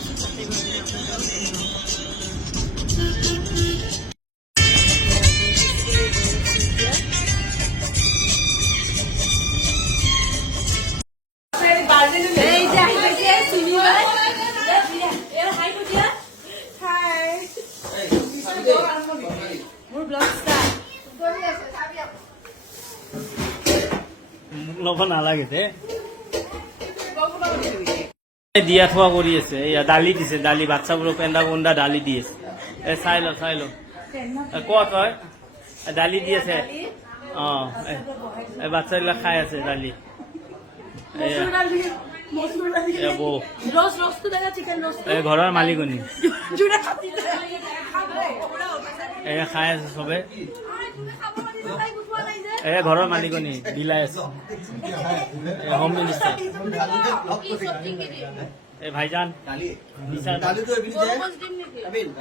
কৰেছি তাতে ল'ব নালাগে দে দিয়া থোৱা কৰি আছে এয়া দালি দিছে দালি বাচ্চাবোৰক পেন্দা বন্দা দালি দি আছে চাই ল ক তই দালি দি আছে বাচ্চাবিলাক খাই আছে দালি ঘৰৰ মালিকনী এয়া খাই আছে চবে ঘৰৰ মালিকনী বিলাই আছে হোম মিনিষ্টাৰ ভাইজান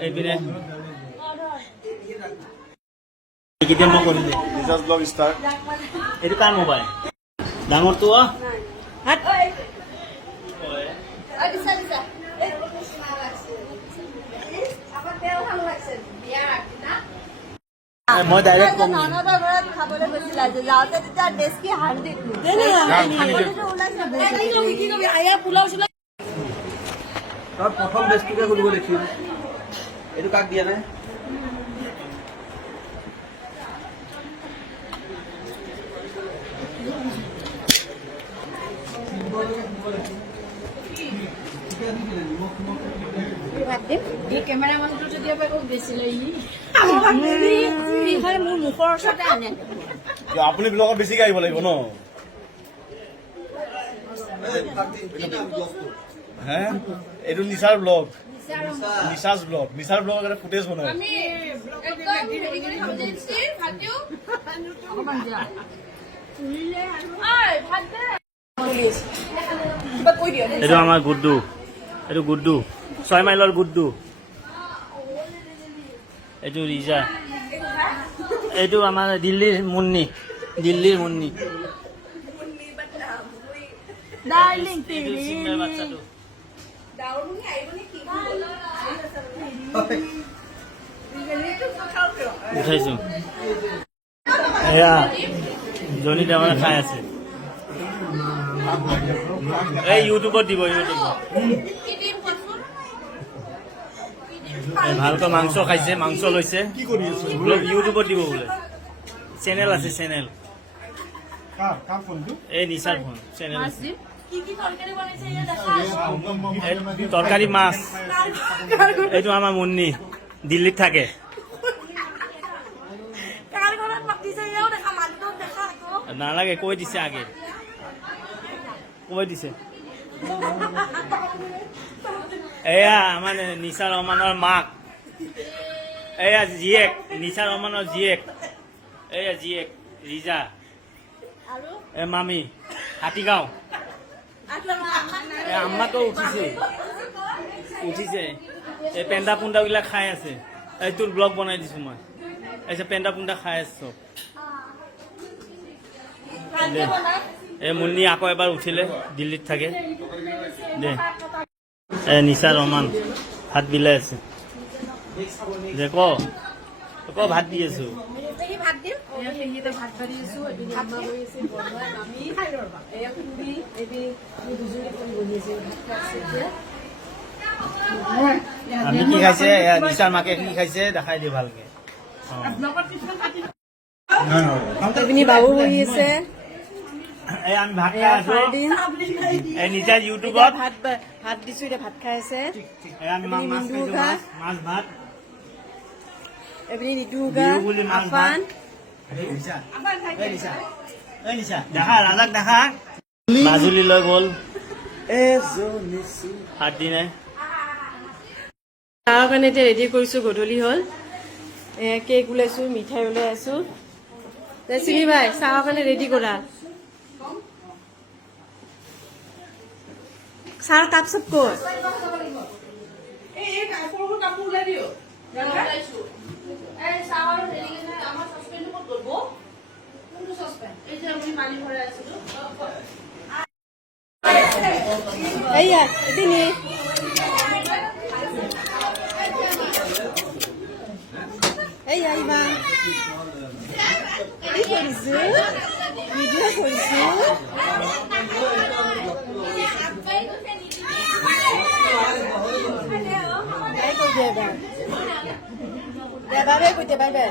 এইপিনে মই কৰিম দে এইটো কাৰ মোবাইল ডাঙৰটো মই ডাইৰেক্ট কম খাবলৈ গৈছিলা যে যাওঁতে তেতিয়া ডেস্কি হান্দি প্ৰথম বেষ্টটোকে খুলিব দেখিম এইটো কাক দিয়া নাই কেমেৰা মানুহটো যদি বেছি লৈ মোৰ মুখৰ ওচৰতে আনে আপুনি ব্লগত বেছিকে আহিব লাগিব ন হে এইটো নিচাৰ ব্লগ নিচাৰ ব্লগ এটা ফুটেজ বনাই এইটো আমাৰ গুড্ডু এইটো গুড্ডু 6 মাইলৰ গুড্ডু এইটো ৰিজা এইটো আমাৰ দিল্লীৰ মুন্নি উঠাইছো এয়া জনী তাৰমানে খাই আছে এই ইউটিউবত দিব ভালকৈ মাংস খাইছে মাংস লৈছে ইউটিউবত দিব বোলে চেনেল আছে চেনেল এই নিচাৰ ফোন চেনেল আছে তৰকাৰী মাছ এইটো আমাৰ মুন্নি দিল্লীত থাকে নালাগে কৈ দিছে আগে কৈ দিছে এয়া মানে নিচা ৰহমানৰ মাক এয়া জীয়েক নিচা ৰহমানৰ জীয়েক এয়া জীয়েক ৰিজা মামী হাতীগাঁও আম্মাটো উঠিছে এই পেন্দা পুন্দাবিলাক খাই আছে এই তোৰ ব্লগ বনাই দিছো মই এই পেন্দা পুন্দা খাই আছে চব দে এই মুন্নি আকৌ এবাৰ উঠিলে দিল্লীত থাকে দে নিচা ৰহমান ভাত বিলাই আছে দে ক ভাত দি আছো আমি কি খাইছে নিচাৰ মাকে কি খাইছে দেখাই দিয়ে ভালকে বাবু বহি আছে আমি ভাত খাই আছো নিচাৰ ইউটিউবত ভাত দিছো এতিয়া ভাত খাই আছে আমি মাছ খাইছো মাছ ভাত এপিনে নিতুগা আফান দেখা ৰাজাক দেখা মাজুলীলৈ গ'ল 7 দিনে তাৰ কাৰণে এতিয়া ৰেডি কৰিছো গধূলি হ'ল কেক ওলাইছো মিঠাই ওলাই আছো চিমি ভাই চাহৰ কাৰণে ৰেডি কৰা চাহৰ কাপ চাপ ক'ত এইয়া কি কৰিছো ভিডিঅ' কৰিছো বাই কৈ দে এবাৰ দে বাই কৈ দে বাই বাই